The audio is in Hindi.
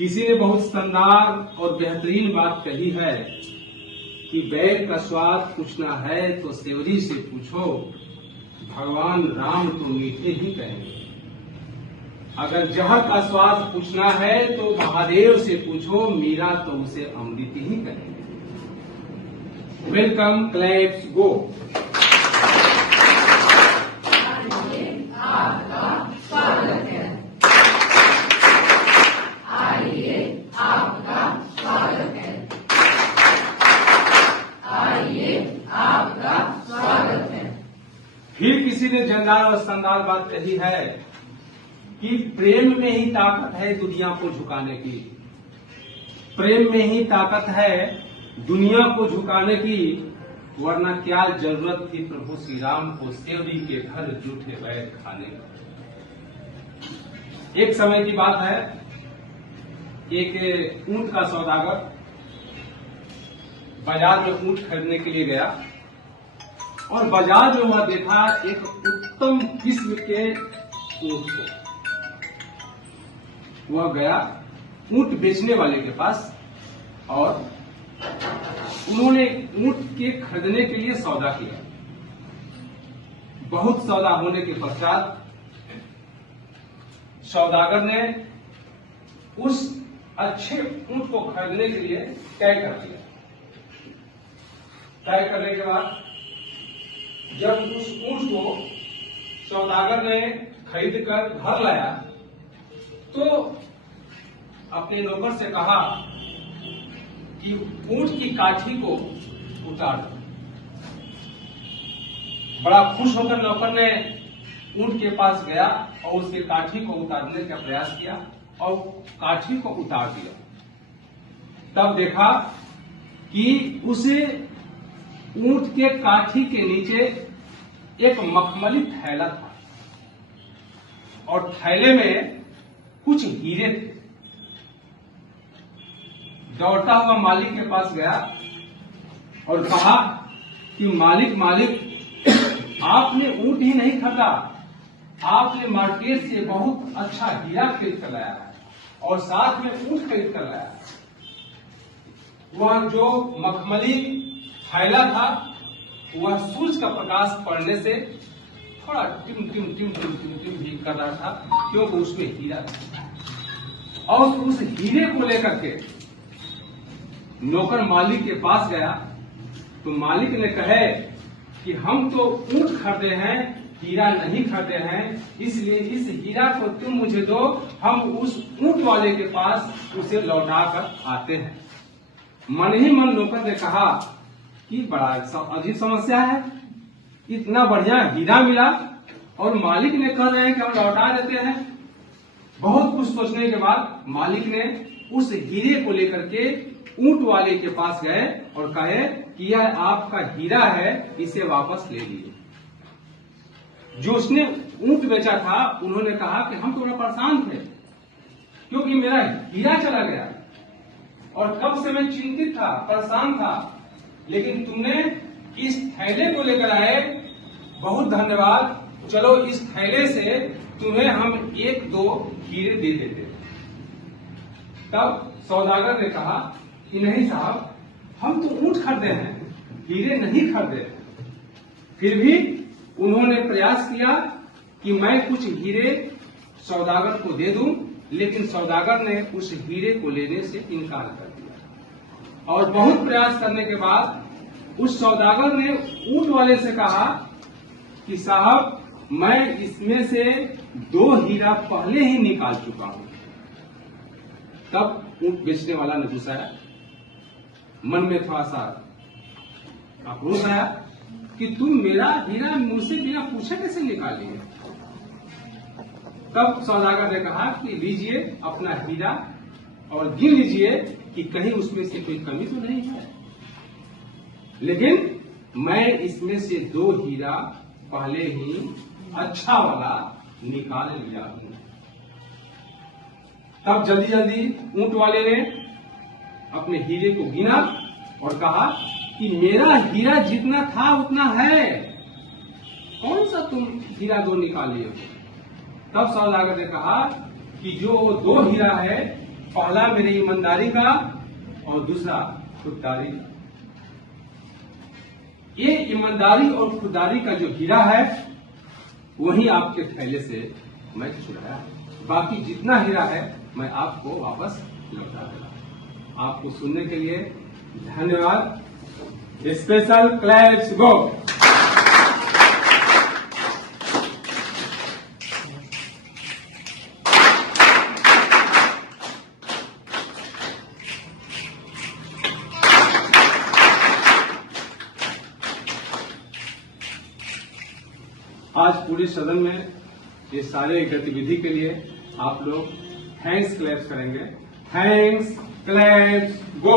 किसी ने बहुत शानदार और बेहतरीन बात कही है कि बैर का स्वाद पूछना है तो सेवरी से पूछो, भगवान राम तो मीठे ही कहेंगे। अगर जहर का स्वाद पूछना है तो महादेव से पूछो, मीरा तो उसे अमृत ही कहेंगे। वेलकम, क्लैप्स, गो। फिर किसी ने जानदार और शानदार बात कही है कि प्रेम में ही ताकत है दुनिया को झुकाने की। प्रेम में ही ताकत है दुनिया को झुकाने की, वरना क्या जरूरत थी प्रभु श्री राम को सेवरी के घर जूठे बैठ खाने की। एक समय की बात है, एक ऊंट का सौदागर बाजार में ऊंट खरीदने के लिए गया और बाजार में वह देखा एक उत्तम किस्म के ऊंट को। वह गया ऊंट बेचने वाले के पास और उन्होंने ऊंट के खरीदने के लिए सौदा किया। बहुत सौदा होने के पश्चात सौदागर ने उस अच्छे ऊंट को खरीदने के लिए तय कर दिया। तय करने के बाद जब उस ऊंट को सौदागर ने खरीद कर घर लाया तो अपने नौकर से कहा कि ऊंट की काठी को उतार दो। बड़ा खुश होकर नौकर ने ऊंट के पास गया और उसके काठी को उतारने का प्रयास किया और काठी को उतार दिया। तब देखा कि उसे ऊंट के काठी के नीचे एक मखमली थैला था और थैले में कुछ हीरे थे। दौड़ता हुआ मालिक के पास गया और कहा कि मालिक आपने ऊंट ही नहीं खरीदा, आपने मार्केट से बहुत अच्छा हीरा खरीद कर लाया है और साथ में ऊंट खरीद कर लाया है। वह जो मखमली थैला था वह सूरज का प्रकाश पड़ने से थोड़ा टिम टिम टिम टिम टिम टिम भी कर रहा था, क्योंकि उसमें हीरा था। और उस हीरे को लेकर के नौकर मालिक के पास गया तो मालिक ने कहे कि हम तो ऊंट खरीदे हैं, हीरा नहीं खरीदे हैं, इसलिए इस हीरा को तुम मुझे दो, हम उस ऊंट वाले के पास उसे लौटा कर आते हैं। मन ही मन नौकर ने कहा कि बड़ा अजीब समस्या है, इतना बढ़िया हीरा मिला और मालिक ने कह रहे हैं कि हम लौटा देते हैं। बहुत कुछ सोचने के बाद मालिक ने उस हीरे को लेकर के ऊंट वाले के पास गए और कहे कि यह आपका हीरा है, इसे वापस ले लीजिए। जो उसने ऊंट बेचा था उन्होंने कहा कि हम तो बड़ा परेशान थे क्योंकि मेरा हीरा चला गया और कब से मैं चिंतित था, परेशान था, लेकिन तुमने इस थैले को लेकर आए, बहुत धन्यवाद। चलो इस थैले से तुम्हें हम 1-2 हीरे दे देते। तब सौदागर ने कहा कि नहीं साहब, हम तो ऊंट खरीदे हैं, हीरे नहीं खरीदे। फिर भी उन्होंने प्रयास किया कि मैं कुछ हीरे सौदागर को दे दूं, लेकिन सौदागर ने उस हीरे को लेने से इनकार कर दिया। और बहुत प्रयास करने के बाद उस सौदागर ने ऊंट वाले से कहा कि साहब, मैं इसमें से 2 हीरा पहले ही निकाल चुका हूं। तब ऊंट बेचने वाला ने गुस्साया, मन में थोड़ा सा आक्रोश आया कि तुम मेरा हीरा मुझसे बिना पूछे कैसे निकाल लिए। तब सौदागर ने कहा कि लीजिए अपना हीरा और गिन लीजिए कि कहीं उसमें से कोई कमी तो नहीं है, लेकिन मैं इसमें से 2 हीरा पहले ही अच्छा वाला निकाल लिया हूं। तब जल्दी जल्दी ऊंट वाले ने अपने हीरे को गिना और कहा कि मेरा हीरा जितना था उतना है, कौन सा तुम हीरा 2 निकाल लिए हो। तब सौदागर ने कहा कि जो 2 हीरा है पहला मेरी ईमानदारी का और दूसरा खुददारी का। ये ईमानदारी और खुददारी का जो हीरा है वही आपके थैले से मैं चुराया, बाकी जितना हीरा है मैं आपको वापस लौटा दूंगा। आपको सुनने के लिए धन्यवाद। स्पेशल क्लैप्स गो। आज पूरे सदन में ये सारे गतिविधि के लिए आप लोग थैंक्स क्लैप्स करेंगे। थैंक्स क्लैप्स गो।